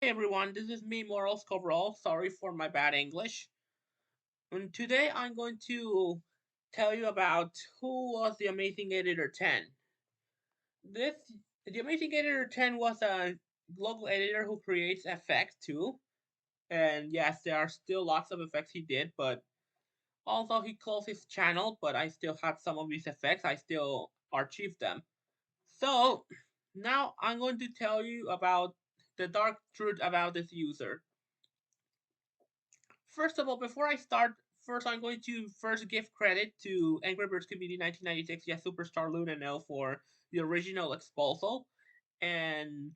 Hey everyone, this is me, Morals Coverall. Sorry for my bad English. And today I'm going to tell you about who was the Amazing Editor 10. This the Amazing Editor 10 was a local editor who creates effects too. And yes, there are still lots of effects he did, but also he closed his channel, but I still have some of his effects. I still archive them. So now I'm going to tell you about the dark truth about this user. First of all, before I start, first I'm going to first give credit to Angry Birds Community 1996, yes, Superstar Luna Nell for the original exposal, and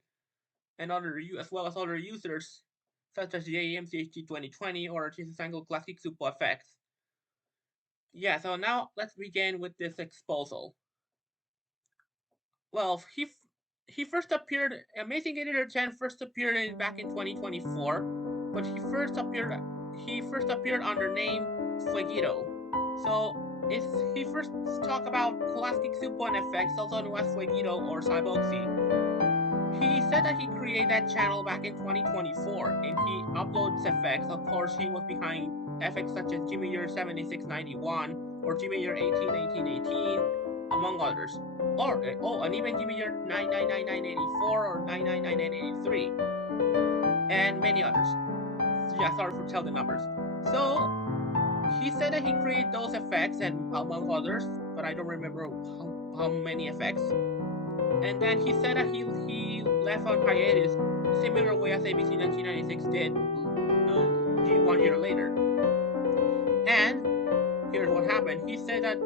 as well as other users such as the AMCHT 2020 or Jesus Angle Classic Super Effects. Yeah, so now let's begin with this exposal. Well, he first appeared. Amazing Editor 10 first appeared back in 2024, but he first appeared under name Fueguito. So if he first talked about classic Supon effects, also known as Fueguito or Cyboxy. He said that he created that channel back in 2024 and he uploads effects. Of course, he was behind effects such as Jimmy Year 7691 or Jimmy Year 181818, among others. And even Jimmy Year 999984 or 999983, and many others. So yeah, sorry for telling the numbers. So he said that he created those effects and among others, but I don't remember how many effects. And then he said that he left on hiatus, similar way as ABC 1996 did 1 year later. And here's what happened. He said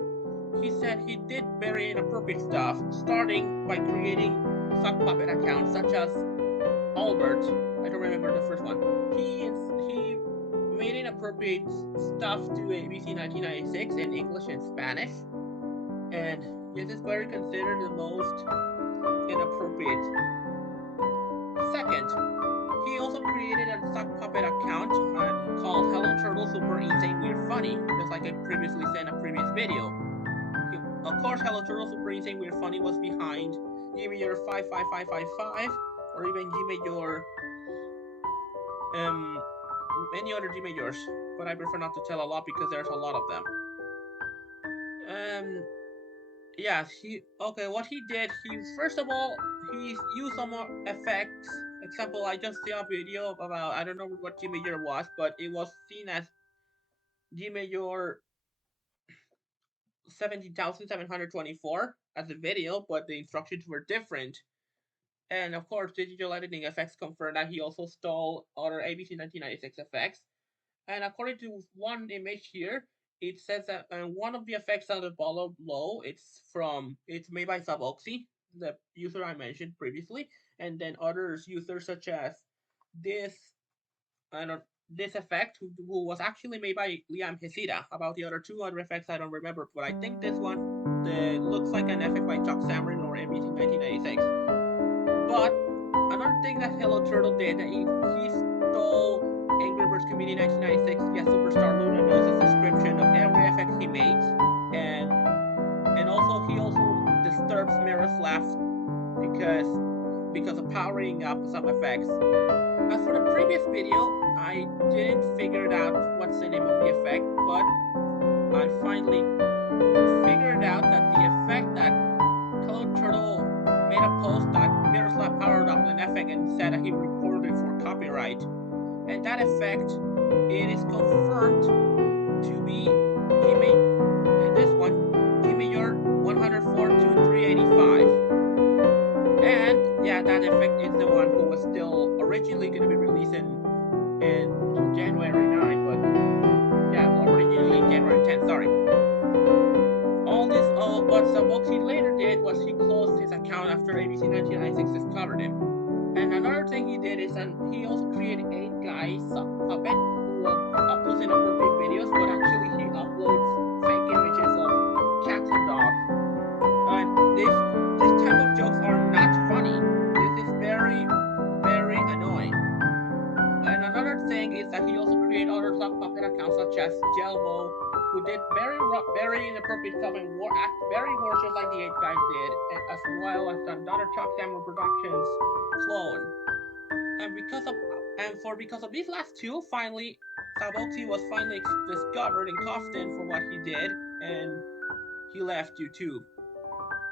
he did very inappropriate stuff, starting by creating sock puppet accounts such as Albert. I don't remember the first one. He made inappropriate stuff to ABC 1996 in English and Spanish, and this is very considered the most inappropriate. Second, he also created a sock puppet account called Hello Turtle Super Insane Weird Funny, just like I previously said in a previous video. Of course, Hello Turtle Super Insane Weird Funny was behind Jimmy Your 55555 or even Jimmy Your um many other Jimmy Yours, but I prefer not to tell a lot because there's a lot of them. Um yeah, what he did, he first of all he used some effects. Example, I just saw a video about, I don't know what G major was, but it was seen as G major 17,724 as a video, but the instructions were different. And of course, digital editing effects confirmed that he also stole other ABC 1996 effects. And according to one image here, it says that one of the effects on the below, it's made by Suboxy, the user I mentioned previously, and then others users such as this I don't this effect, who was actually made by Liam Hesida. About the other two other effects, I don't remember, but I think this one looks like an effect by Chuck Samrin or NBC 1996. But another thing that Hello Turtle did, that he stole Angry Birds Community 1996, yes, Superstar Luna knows his description of every effect he makes, and also he also disturbs Mira's laugh because of powering up some effects. As for the previous video, I didn't figure out what's the name of the effect, but I finally figured out that the effect that Hello Turtle made a post that Miroslav powered up an effect and said that he reported it for copyright. And that effect, it is confirmed to be Jimmy, this one, Jimmy Your 104 to 385. And yeah, that effect is the one who was still originally going to be released in January 9th, but yeah, originally January 10th, sorry. What Saboxy later did was he closed his account after ABC 1996 discovered him. And another thing he did is that he also created a guy puppet who uploads inappropriate videos, but actually he uploads fake images of cats and dogs. And this type of jokes are not funny. This is very, very annoying. And another thing is that he also created other sock puppet accounts such as Jelmo, who did very inappropriate stuff and act very worse just like the 8 guys did, as well as another Chuck Hammer Productions clone. because of these last two, finally, Saboxy was finally discovered and costed for what he did, and he left YouTube.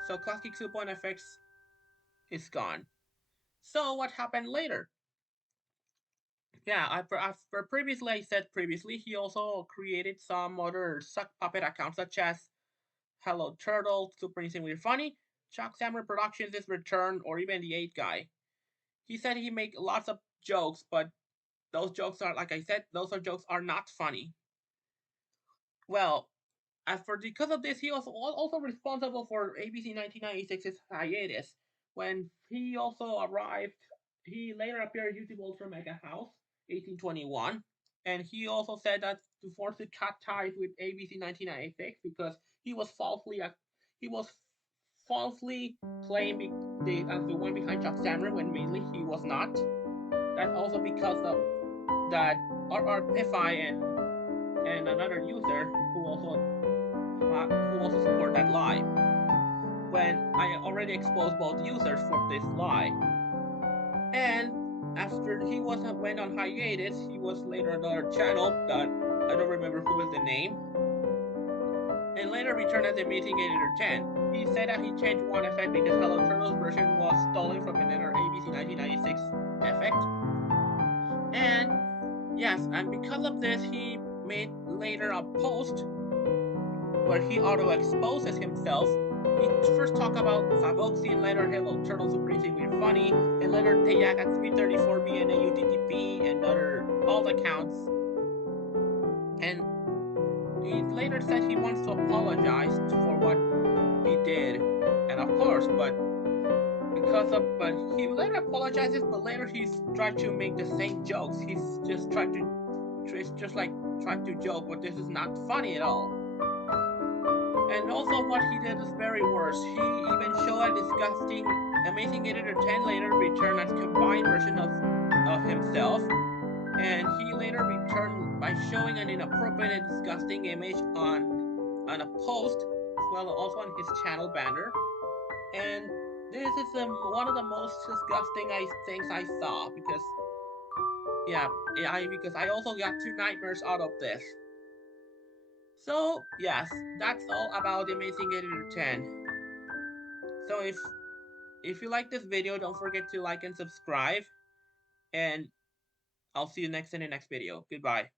So Classic 2.fx is gone. So what happened later? Yeah, I said previously, he also created some other suck puppet accounts such as Hello Turtle, Super Insanely Funny, Chuck Sammer Productions is Return, or even The 8 Guy. He said he make lots of jokes, but those jokes are, like I said, jokes are not funny. Well, because of this, he was also responsible for ABC 1996's hiatus. When he also arrived, he later appeared at YouTube Ultra Mega House 1821, and he also said that to force to cut ties with ABC 1996 because he was falsely claimed as the one behind Chuck Stammer when mainly he was not. That's also because of that RR Pify and another user who also support that lie. When I already exposed both users for this lie, and after he went on hiatus, he was later on another channel that I don't remember who was the name, and later returned as TheAmazingEditor10. He said that he changed one effect because Hello Turtle's version was stolen from another ABC 1996 effect, and yes, and because of this, he made later a post where he auto-exposes himself. He first talked about Saboxy and later Hello Turtle Surprisingly Funny, and later Teyak at 334B and AUTTP and other alt accounts. And he later said he wants to apologize for what he did. And of course, but he later apologizes, but later he's tried to make the same jokes. He's just trying to joke, but this is not funny at all. And also what he did is very worse. He even showed a disgusting TheAmazingEditor10 later returned as combined version of himself. And he later returned by showing an inappropriate and disgusting image on a post, as well as also on his channel banner. And this is one of the most disgusting things I saw because I also got 2 nightmares out of this. So yes, that's all about TheAmazingEditor10. So if you like this video, don't forget to like and subscribe, and I'll see you in the next video. Goodbye.